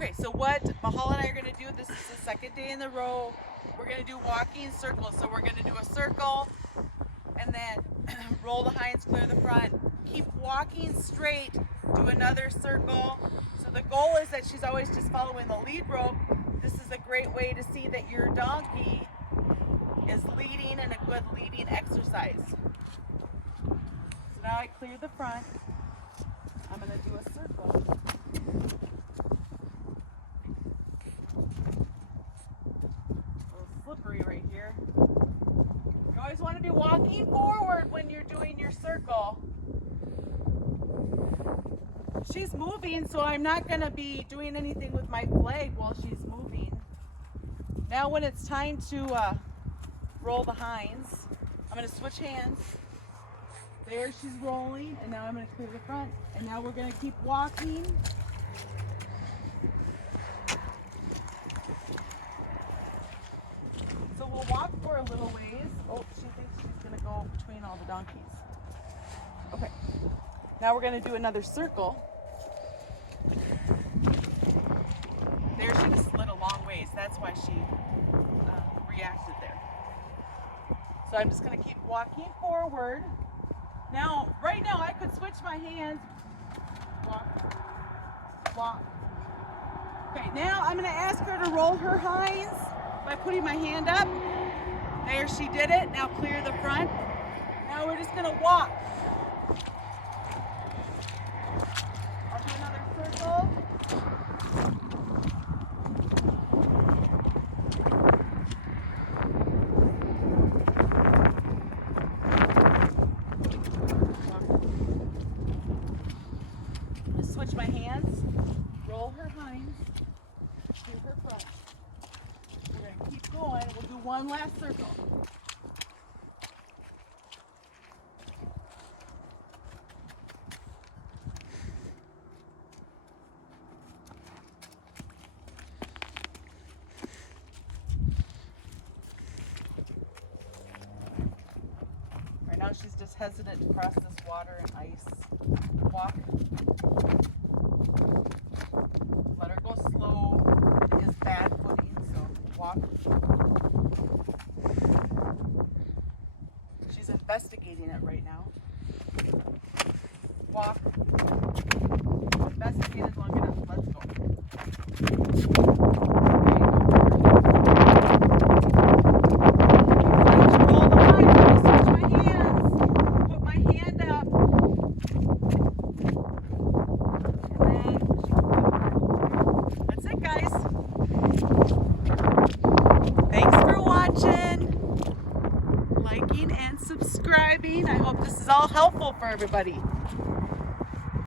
Okay, so what Valhalla and I are going to do, this is the second day in the row. We're going to do walking circles. So we're going to do a circle and then roll the hinds, clear the front. Keep walking straight, do another circle. So the goal is that she's always just following the lead rope. This is a great way to see that your donkey is leading and a good leading exercise. So now I clear the front. I'm going to do a circle. Slippery right here. You always want to be walking forward when you're doing your circle. She's moving, so I'm not going to be doing anything with my flag while she's moving. Now when it's time to roll the hinds, I'm going to switch hands. There she's rolling, and now I'm going to clear the front. And now we're going to keep walking. So we'll walk for a little ways. Oh, she thinks she's going to go between all the donkeys. Okay. Now we're going to do another circle. There she just slid a long ways. That's why she reacted there. So I'm just going to keep walking forward. Now, right now I could switch my hands. Walk, walk. Okay, now I'm going to ask her to roll her hinds by putting my hand up. There, she did it. Now clear the front. Now we're just going to walk. I'll do another circle. Switch my hands, roll her hinds, clear her front. We're going to keep going. We'll do one last circle. Right now she's just hesitant to cross this water and ice. Walk. Let her go slow. It is bad footing, so walk. She's investigating it right now. Walk. Investigated long enough. Let's go. Roll the line. Switch my hands. Put my hand up. That's it, guys. Thanks for watching, liking, and subscribing. I hope this is all helpful for everybody.